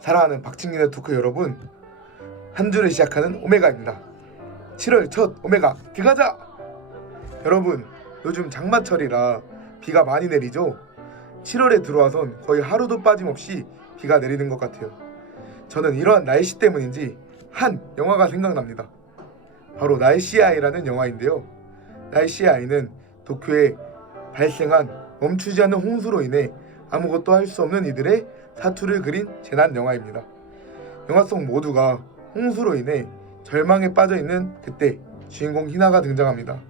사랑하는 박진균의 토크 여러분, 한 주를 시작하는 오메가입니다. 7월 첫 오메가 들어가자! 여러분, 요즘 장마철이라 비가 많이 내리죠? 7월에 들어와선 거의 하루도 빠짐없이 비가 내리는 것 같아요. 저는 이러한 날씨 때문인지 한 영화가 생각납니다. 바로 날씨의 아이라는 영화인데요. 날씨의 아이는 도쿄에 발생한 멈추지 않는 홍수로 인해 아무것도 할 수 없는 이들의 사투를 그린 재난 영화입니다. 영화 속 모두가 홍수로 인해 절망에 빠져있는 그때 주인공 희나가 등장합니다.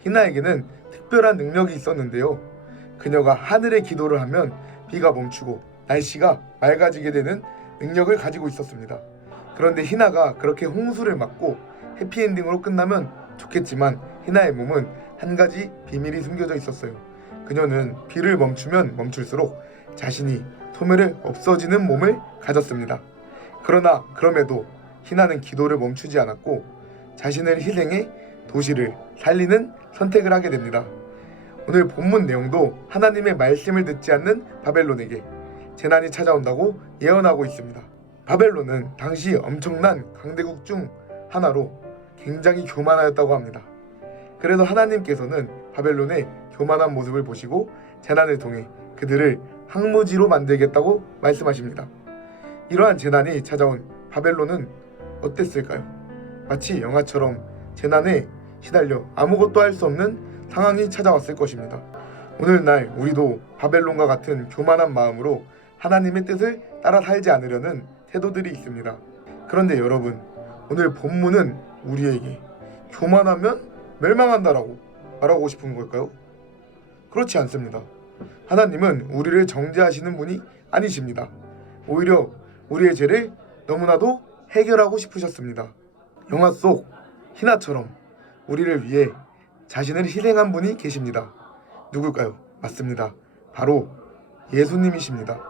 희나에게는 특별한 능력이 있었는데요. 그녀가 하늘에 기도를 하면 비가 멈추고 날씨가 맑아지게 되는 능력을 가지고 있었습니다. 그런데 희나가 그렇게 홍수를 막고 해피엔딩으로 끝나면 좋겠지만 희나의 몸은 한 가지 비밀이 숨겨져 있었어요. 그녀는 비를 멈추면 멈출수록 자신이 소멸해 없어지는 몸을 가졌습니다. 그러나 그럼에도 희나는 기도를 멈추지 않았고 자신을 희생해 도시를 살리는 선택을 하게 됩니다. 오늘 본문 내용도 하나님의 말씀을 듣지 않는 바벨론에게 재난이 찾아온다고 예언하고 있습니다. 바벨론은 당시 엄청난 강대국 중 하나로 굉장히 교만하였다고 합니다. 그래서 하나님께서는 바벨론의 교만한 모습을 보시고 재난을 통해 그들을 항무지로 만들겠다고 말씀하십니다. 이러한 재난이 찾아온 바벨론은 어땠을까요? 마치 영화처럼 재난에 시달려 아무것도 할 수 없는 상황이 찾아왔을 것입니다. 오늘날 우리도 바벨론과 같은 교만한 마음으로 하나님의 뜻을 따라 살지 않으려는 태도들이 있습니다. 그런데 여러분, 오늘 본문은 우리에게 교만하면 멸망한다라고 말하고 싶은 걸까요? 그렇지 않습니다. 하나님은 우리를 정죄하시는 분이 아니십니다. 오히려 우리의 죄를 너무나도 해결하고 싶으셨습니다. 영화 속 희나처럼 우리를 위해 자신을 희생한 분이 계십니다. 누굴까요? 맞습니다. 바로 예수님이십니다.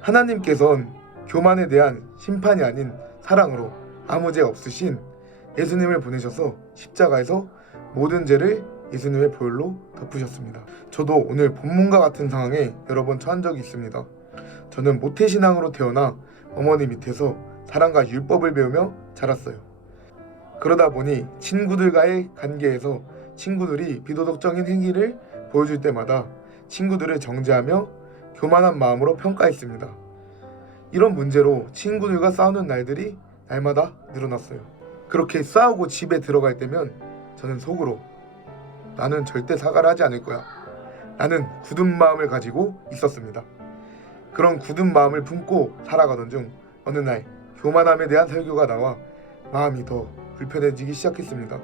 하나님께서는 교만에 대한 심판이 아닌 사랑으로 아무 죄 없으신 예수님을 보내셔서 십자가에서 모든 죄를 예수님의 보혈로 덮으셨습니다. 저도 오늘 본문과 같은 상황에 여러 번 처한 적이 있습니다. 저는 모태신앙으로 태어나 어머니 밑에서 사랑과 율법을 배우며 자랐어요. 그러다 보니 친구들과의 관계에서 친구들이 비도덕적인 행위를 보여줄 때마다 친구들을 정죄하며 교만한 마음으로 평가했습니다. 이런 문제로 친구들과 싸우는 날들이 날마다 늘어났어요. 그렇게 싸우고 집에 들어갈 때면 저는 속으로 나는 절대 사과를 하지 않을 거야. 나는 굳은 마음을 가지고 있었습니다. 그런 굳은 마음을 품고 살아가던 중 어느 날 교만함에 대한 설교가 나와 마음이 더 불편해지기 시작했습니다.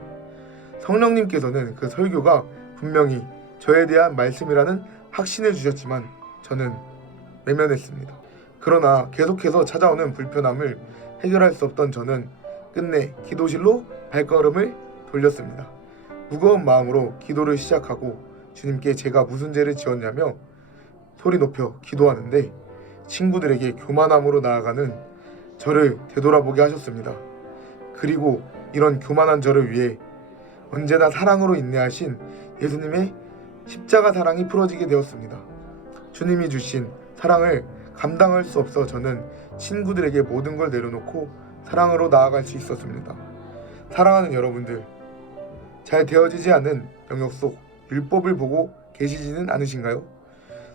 성령님께서는 그 설교가 분명히 저에 대한 말씀이라는 확신을 주셨지만 저는 외면했습니다. 그러나 계속해서 찾아오는 불편함을 해결할 수 없던 저는 끝내 기도실로 발걸음을 돌렸습니다. 무거운 마음으로 기도를 시작하고 주님께 제가 무슨 죄를 지었냐며 소리 높여 기도하는데 친구들에게 교만함으로 나아가는 저를 되돌아보게 하셨습니다. 그리고 이런 교만한 저를 위해 언제나 사랑으로 인내하신 예수님의 십자가 사랑이 풀어지게 되었습니다. 주님이 주신 사랑을 감당할 수 없어 저는 친구들에게 모든 걸 내려놓고 사랑으로 나아갈 수 있었습니다. 사랑하는 여러분들, 잘 되어지지 않은 영역 속 율법을 보고 계시지는 않으신가요?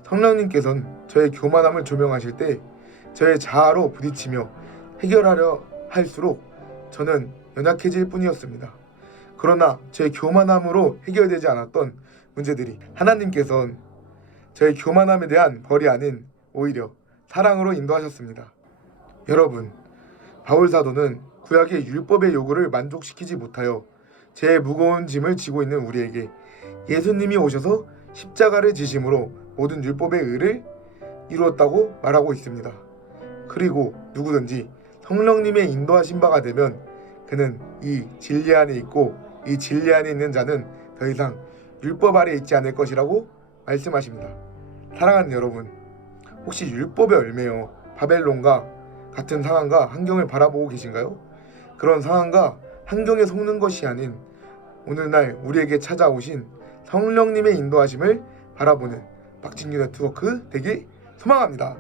성령님께서는 저의 교만함을 조명하실 때 저의 자아로 부딪히며 해결하려 할수록 저는 연약해질 뿐이었습니다. 그러나 저의 교만함으로 해결되지 않았던 문제들이 하나님께서는 저의 교만함에 대한 벌이 아닌 오히려 사랑으로 인도하셨습니다. 여러분, 바울 사도는 구약의 율법의 요구를 만족시키지 못하여 제 무거운 짐을 지고 있는 우리에게 예수님이 오셔서 십자가를 지심으로 모든 율법의 의를 이루었다고 말하고 있습니다. 그리고 누구든지 성령님의 인도하신 바가 되면 그는 이 진리 안에 있고 이 진리 안에 있는 자는 더 이상 율법 아래 있지 않을 것이라고 말씀하십니다. 사랑하는 여러분, 혹시 율법의 얼매여 바벨론과 같은 상황과 환경을 바라보고 계신가요? 그런 상황과 환경에 속는 것이 아닌 오늘날 우리에게 찾아오신 성령님의 인도하심을 바라보는 박진규 네트워크 되길 소망합니다.